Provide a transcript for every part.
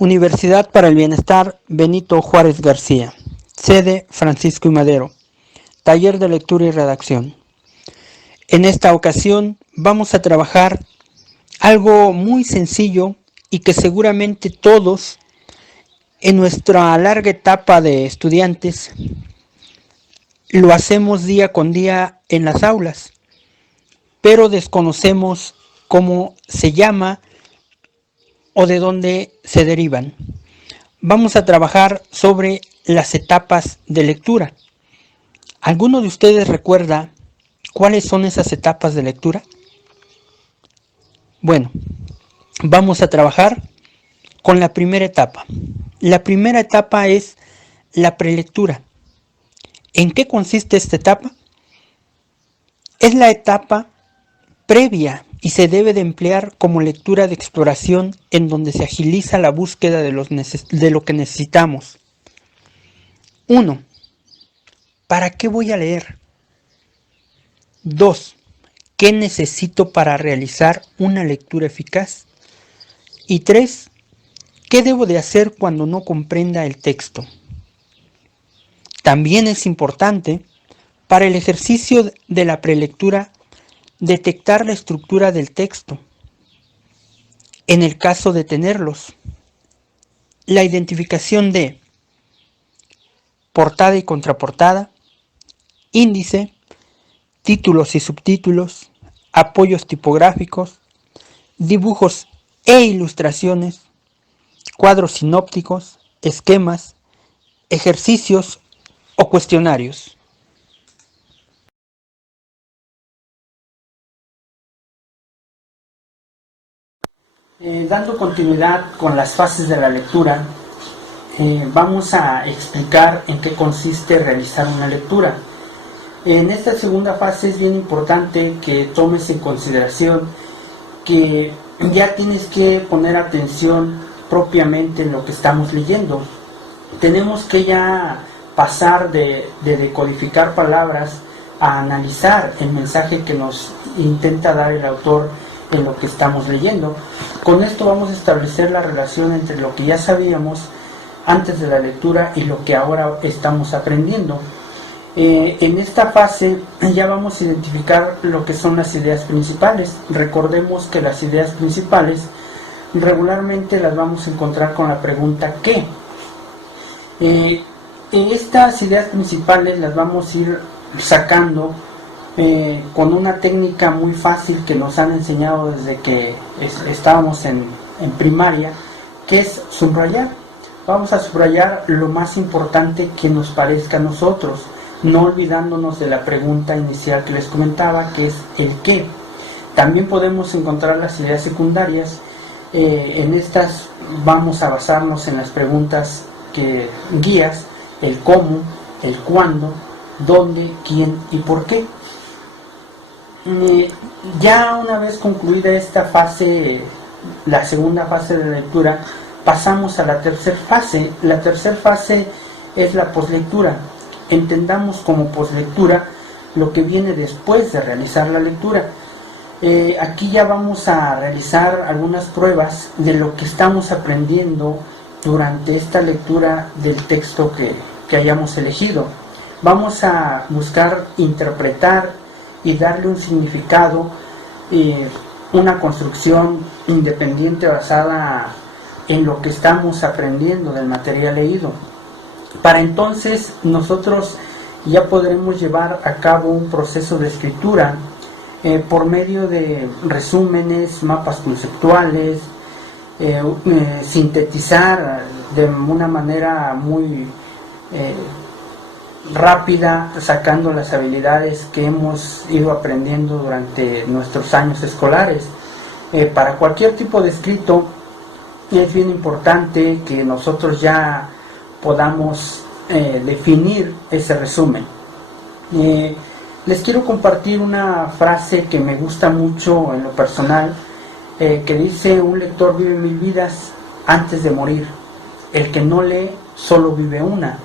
Universidad para el Bienestar Benito Juárez García. Sede Francisco I. Madero. Taller de lectura y redacción. En esta ocasión vamos a trabajar algo muy sencillo y que seguramente todos en nuestra larga etapa de estudiantes lo hacemos día con día en las aulas, pero desconocemos cómo se llama o de dónde se derivan. Vamos a trabajar sobre las etapas de lectura. ¿Alguno de ustedes recuerda cuáles son esas etapas de lectura? Bueno, vamos a trabajar con la primera etapa. La primera etapa es la prelectura. ¿En qué consiste esta etapa? Es la etapa previa y se debe de emplear como lectura de exploración en donde se agiliza la búsqueda de lo que necesitamos. 1. ¿Para qué voy a leer? 2. ¿Qué necesito para realizar una lectura eficaz? Y 3. ¿Qué debo de hacer cuando no comprenda el texto? También es importante para el ejercicio de la prelectura detectar la estructura del texto. En el caso de tenerlos, la identificación de portada y contraportada, índice, títulos y subtítulos, apoyos tipográficos, dibujos e ilustraciones, cuadros sinópticos, esquemas, ejercicios o cuestionarios. Dando continuidad con las fases de la lectura, vamos a explicar en qué consiste realizar una lectura. En esta segunda fase es bien importante que tomes en consideración que ya tienes que poner atención propiamente en lo que estamos leyendo. Tenemos que ya pasar de decodificar palabras a analizar el mensaje que nos intenta dar el autor en lo que estamos leyendo. Con esto vamos a establecer la relación entre lo que ya sabíamos antes de la lectura y lo que ahora estamos aprendiendo. En esta fase ya vamos a identificar lo que son las ideas principales. Recordemos que las ideas principales regularmente las vamos a encontrar con la pregunta ¿qué? Estas ideas principales las vamos a ir sacando con una técnica muy fácil que nos han enseñado desde que estábamos en primaria, que es subrayar. Vamos a subrayar lo más importante que nos parezca a nosotros, no olvidándonos de la pregunta inicial que les comentaba, que es el qué. También podemos encontrar las ideas secundarias. En estas vamos a basarnos en las preguntas guías, el cómo, el cuándo, dónde, quién y por qué. Ya una vez concluida esta fase, la segunda fase de la lectura, pasamos a la tercera fase. La tercera fase es la poslectura. Entendamos como poslectura lo que viene después de realizar la lectura. Aquí ya vamos a realizar algunas pruebas de lo que estamos aprendiendo durante esta lectura del texto que hayamos elegido. Vamos a buscar interpretar y darle un significado, una construcción independiente basada en lo que estamos aprendiendo del material leído. Para entonces nosotros ya podremos llevar a cabo un proceso de escritura por medio de resúmenes, mapas conceptuales, sintetizar de una manera muy rápida, sacando las habilidades que hemos ido aprendiendo durante nuestros años escolares. Para cualquier tipo de escrito es bien importante que nosotros ya podamos definir ese resumen. Les quiero compartir una frase que me gusta mucho en lo personal, que dice: un lector vive 1000 vidas antes de morir, el que no lee solo vive una.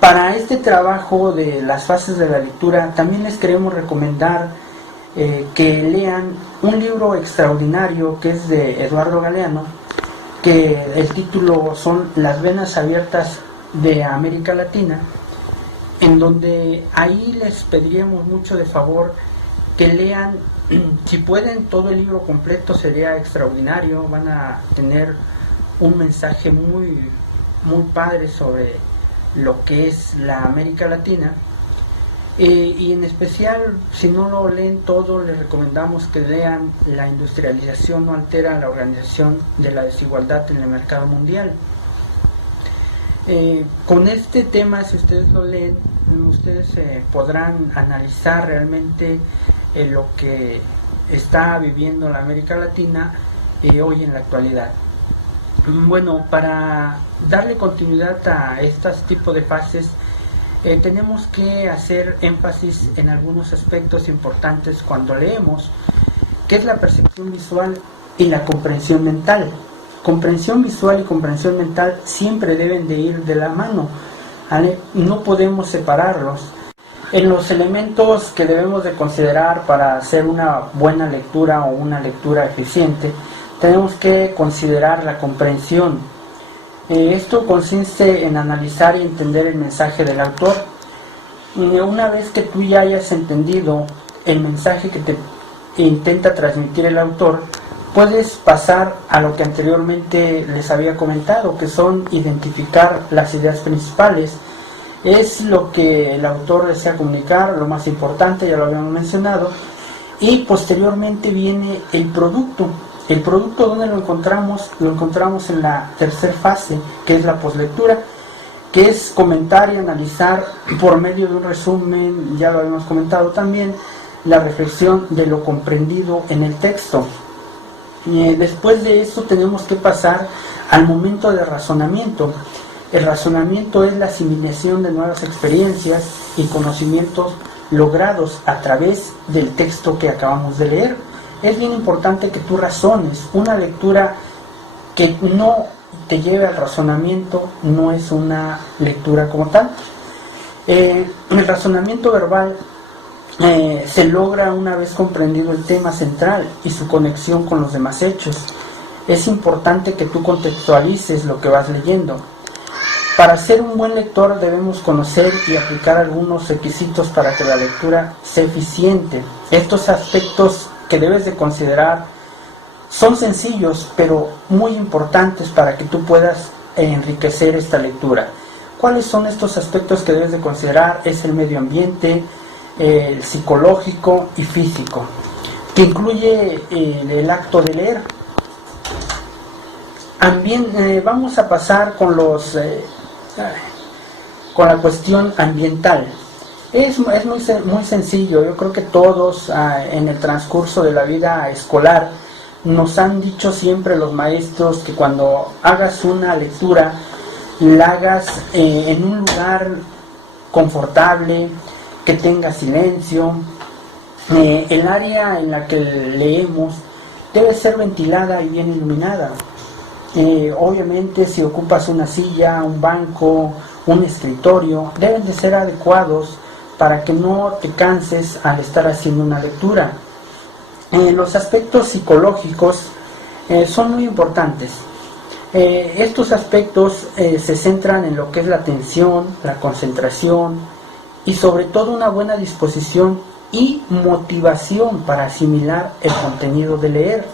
Para este trabajo de las fases de la lectura también les queremos recomendar que lean un libro extraordinario que es de Eduardo Galeano, que el título son Las venas abiertas de América Latina, en donde ahí les pediríamos mucho de favor que lean, si pueden, todo el libro completo sería extraordinario. Van a tener un mensaje muy, muy padre sobre lo que es la América Latina. Y en especial, si no lo leen todo, les recomendamos que lean La industrialización no altera la organización de la desigualdad en el mercado mundial. Con este tema, si ustedes lo leen, ustedes podrán analizar realmente lo que está viviendo la América Latina hoy en la actualidad. Bueno, para darle continuidad a estos tipos de fases, tenemos que hacer énfasis en algunos aspectos importantes cuando leemos, que es la percepción visual y la comprensión mental. Comprensión visual y comprensión mental siempre deben de ir de la mano, ¿vale? No podemos separarlos. En los elementos que debemos de considerar para hacer una buena lectura o una lectura eficiente, tenemos que considerar la comprensión. Esto consiste en analizar y entender el mensaje del autor. Una vez que tú ya hayas entendido el mensaje que te intenta transmitir el autor, puedes pasar a lo que anteriormente les había comentado, que son identificar las ideas principales. Es lo que el autor desea comunicar, lo más importante, ya lo habíamos mencionado, y posteriormente viene el producto. El producto, ¿dónde lo encontramos? Lo encontramos en la tercera fase, que es la poslectura, que es comentar y analizar por medio de un resumen, ya lo habíamos comentado también, la reflexión de lo comprendido en el texto. Después de esto tenemos que pasar al momento de razonamiento. El razonamiento es la asimilación de nuevas experiencias y conocimientos logrados a través del texto que acabamos de leer. Es bien importante que tú razones. Una lectura que no te lleve al razonamiento no es una lectura como tal. El razonamiento verbal se logra una vez comprendido el tema central y su conexión con los demás hechos. Es importante que tú contextualices lo que vas leyendo. Para ser un buen lector debemos conocer y aplicar algunos requisitos para que la lectura sea eficiente. Estos aspectos que debes de considerar son sencillos, pero muy importantes para que tú puedas enriquecer esta lectura. ¿Cuáles son estos aspectos que debes de considerar? Es el medio ambiente, el psicológico y físico, que incluye el acto de leer. Vamos a pasar con la cuestión ambiental. Es muy sencillo. Yo creo que todos en el transcurso de la vida escolar nos han dicho siempre los maestros que cuando hagas una lectura la hagas en un lugar confortable, que tenga silencio. El área en la que leemos debe ser ventilada y bien iluminada. Obviamente, si ocupas una silla, un banco, un escritorio, deben de ser adecuados para que no te canses al estar haciendo una lectura. Los aspectos psicológicos son muy importantes. Estos aspectos se centran en lo que es la atención, la concentración y sobre todo una buena disposición y motivación para asimilar el contenido de leer.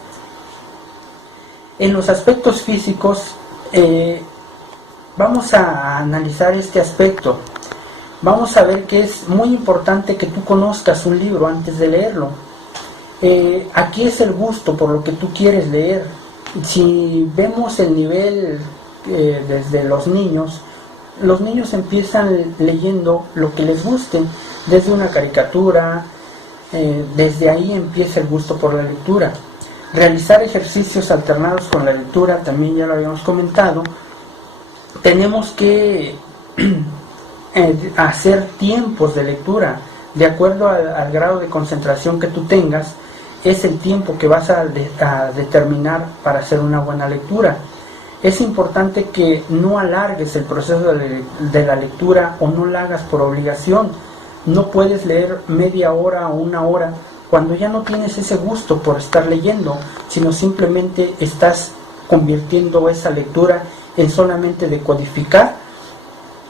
En los aspectos físicos vamos a analizar este aspecto. Vamos a ver que es muy importante que tú conozcas un libro antes de leerlo. Aquí es el gusto por lo que tú quieres leer. Si vemos el nivel desde los niños empiezan leyendo lo que les guste, desde una caricatura, desde ahí empieza el gusto por la lectura. Realizar ejercicios alternados con la lectura, también ya lo habíamos comentado. Tenemos que hacer tiempos de lectura, de acuerdo al grado de concentración que tú tengas, es el tiempo que vas a determinar para hacer una buena lectura. Es importante que no alargues el proceso de la lectura o no la hagas por obligación. No puedes leer media hora o una hora cuando ya no tienes ese gusto por estar leyendo, sino simplemente estás convirtiendo esa lectura en solamente decodificar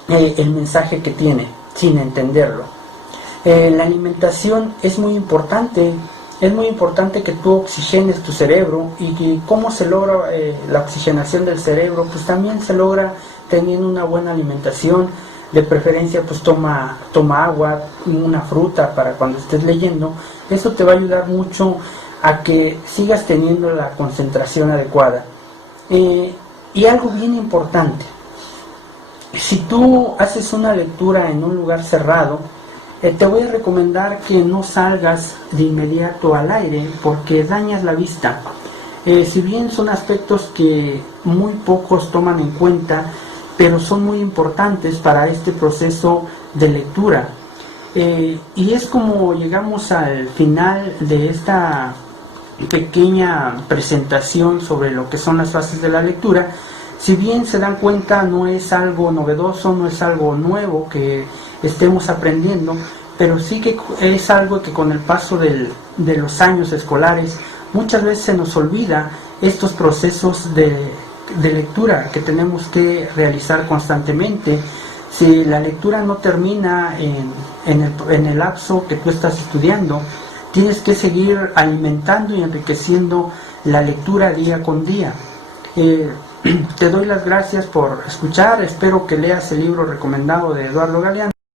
el mensaje que tiene, sin entenderlo. La alimentación es muy importante que tú oxigenes tu cerebro. Y cómo se logra la oxigenación del cerebro, pues también se logra teniendo una buena alimentación. De preferencia pues toma agua, una fruta para cuando estés leyendo. Eso te va a ayudar mucho a que sigas teniendo la concentración adecuada. Y algo bien importante, si tú haces una lectura en un lugar cerrado, te voy a recomendar que no salgas de inmediato al aire porque dañas la vista. Si bien son aspectos que muy pocos toman en cuenta, pero son muy importantes para este proceso de lectura. Y es como llegamos al final de esta pequeña presentación sobre lo que son las fases de la lectura. Si bien se dan cuenta, no es algo novedoso, no es algo nuevo que estemos aprendiendo, pero sí que es algo que con el paso de los años escolares muchas veces se nos olvida estos procesos de lectura que tenemos que realizar constantemente. Si la lectura no termina en el lapso que tú estás estudiando, tienes que seguir alimentando y enriqueciendo la lectura día con día. Te doy las gracias por escuchar, espero que leas el libro recomendado de Eduardo Galeano.